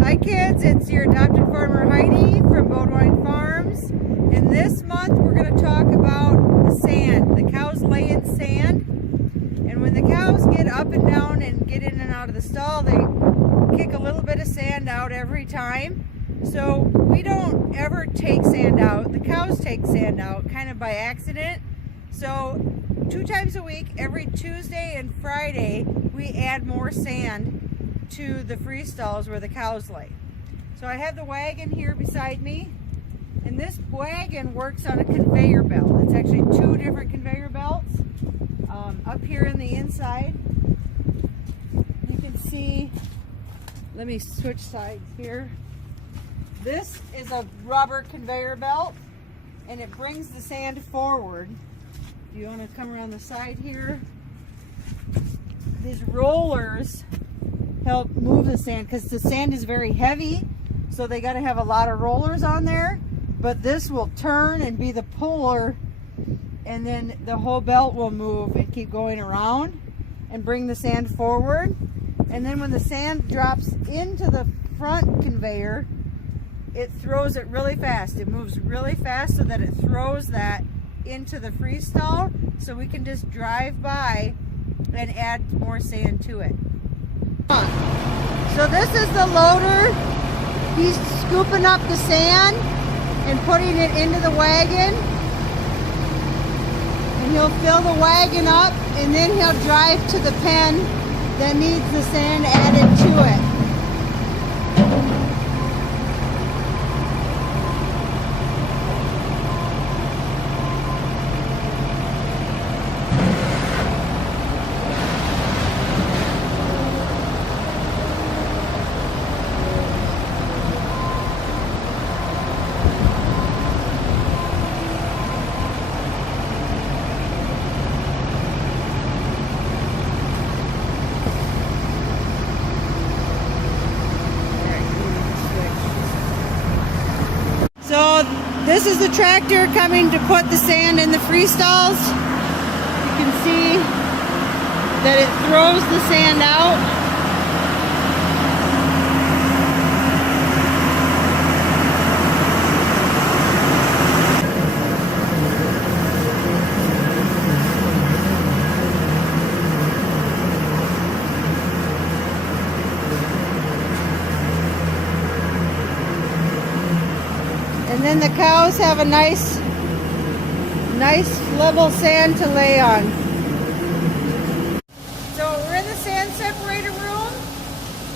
Hi kids, it's your adopted farmer Heidi from Boadwine Farms. And this month we're going to talk about the sand. The cows lay in sand. And when the cows get up and down and get in and out of the stall, they kick a little bit of sand out every time. So we don't ever take sand out. The cows take sand out kind of by accident. So 2 times a week, every Tuesday and Friday, we add more sand to the free stalls where the cows lay. So I have the wagon here beside me, and this wagon works on a conveyor belt. It's actually 2 different conveyor belts up here in the inside. You can see, let me switch sides here. This is a rubber conveyor belt, and it brings the sand forward. Do you want to come around the side here? These rollers help move the sand because the sand is very heavy, so they got to have a lot of rollers on there. But this will turn and be the puller, and then the whole belt will move and keep going around and bring the sand forward. And then when the sand drops into the front conveyor, it throws it really fast. It moves really fast so that it throws that into the free stall, so we can just drive by and add more sand to it. So this is the loader. He's scooping up the sand and putting it into the wagon. And he'll fill the wagon up, and then he'll drive to the pen that needs the sand added to it. So this is the tractor coming to put the sand in the free stalls. You can see that it throws the sand out. And then the cows have a nice level sand to lay on. So we're in the sand separator room,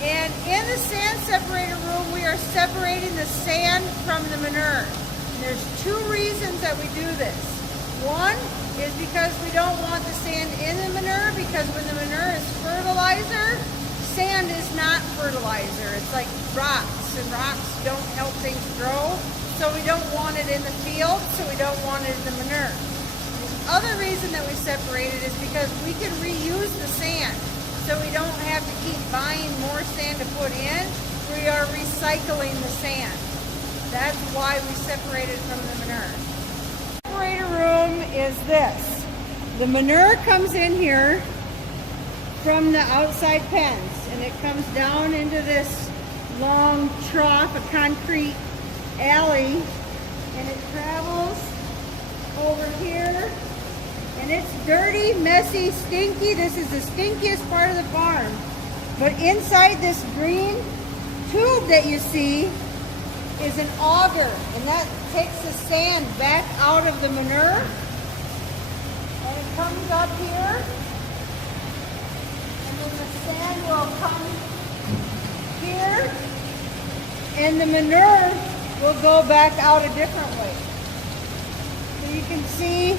and in the sand separator room we are separating the sand from the manure. And there's 2 reasons that we do this. One is because we don't want the sand in the manure, because when the manure is fertilizer, sand is not fertilizer. It's like rocks, and rocks don't help things grow. So we don't want it in the field, so we don't want it in the manure. The other reason that we separate it is because we can reuse the sand. So we don't have to keep buying more sand to put in. We are recycling the sand. That's why we separate it from the manure. The separator room is this. The manure comes in here from the outside pens, and it comes down into this long trough, a concrete alley, and it travels over here, and it's dirty, messy, stinky. This is the stinkiest part of the farm. But inside this green tube that you see is an auger, and that takes the sand back out of the manure, and it comes up here, and then the sand will come here, and the manure will go back out a different way. So you can see,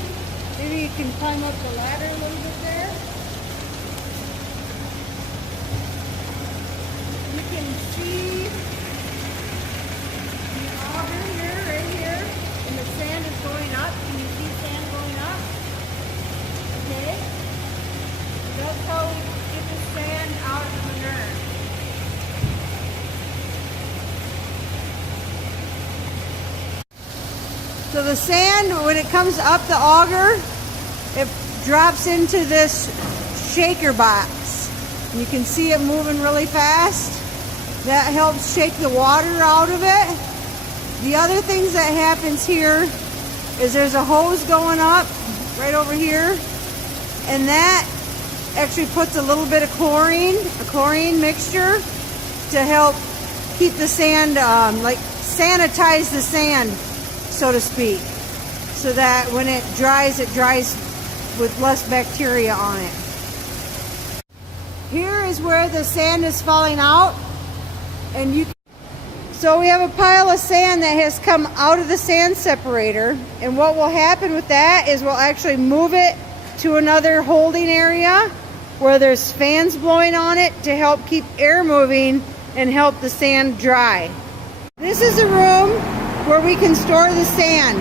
maybe you can climb up the ladder a little bit there. You can see the auger here, right here, and the sand is going up. Can you see sand going up? Okay? So that's how we get the sand out of the manure. So the sand, when it comes up the auger, it drops into this shaker box. You can see it moving really fast. That helps shake the water out of it. The other things that happens here is there's a hose going up right over here, and that actually puts a little bit of chlorine, a chlorine mixture, to help keep the sand, like sanitize the sand, so to speak, so that when it dries with less bacteria on it. Here is where the sand is falling out, and so we have a pile of sand that has come out of the sand separator, and what will happen with that is we'll actually move it to another holding area where there's fans blowing on it to help keep air moving and help the sand dry. This is a room where we can store the sand.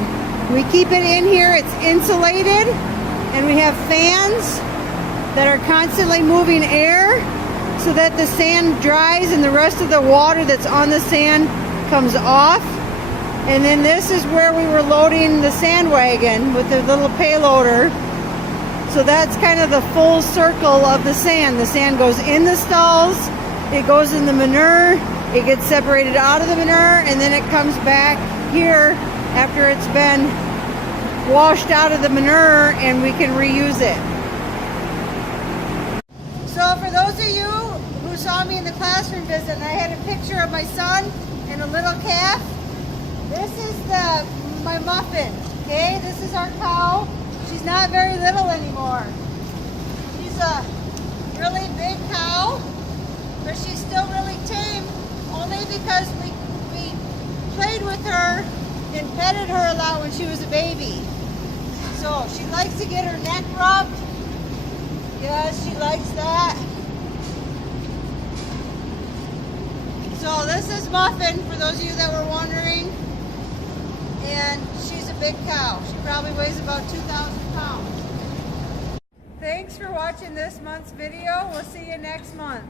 We keep it in here, it's insulated, and we have fans that are constantly moving air so that the sand dries and the rest of the water that's on the sand comes off. And then this is where we were loading the sand wagon with the little payloader. So that's kind of the full circle of the sand. The sand goes in the stalls, it goes in the manure, it gets separated out of the manure, and then it comes back here after it's been washed out of the manure, and we can reuse it. So for those of you who saw me in the classroom visit and I had a picture of my son and a little calf, this is my muffin, okay? This is our cow. She's not very little anymore. She's a really big cow, but she's still really tame, only because we played with her and petted her a lot when she was a baby. So she likes to get her neck rubbed. Yes, she likes that. So this is Muffin, for those of you that were wondering. And she's a big cow. She probably weighs about 2,000 pounds. Thanks for watching this month's video. We'll see you next month.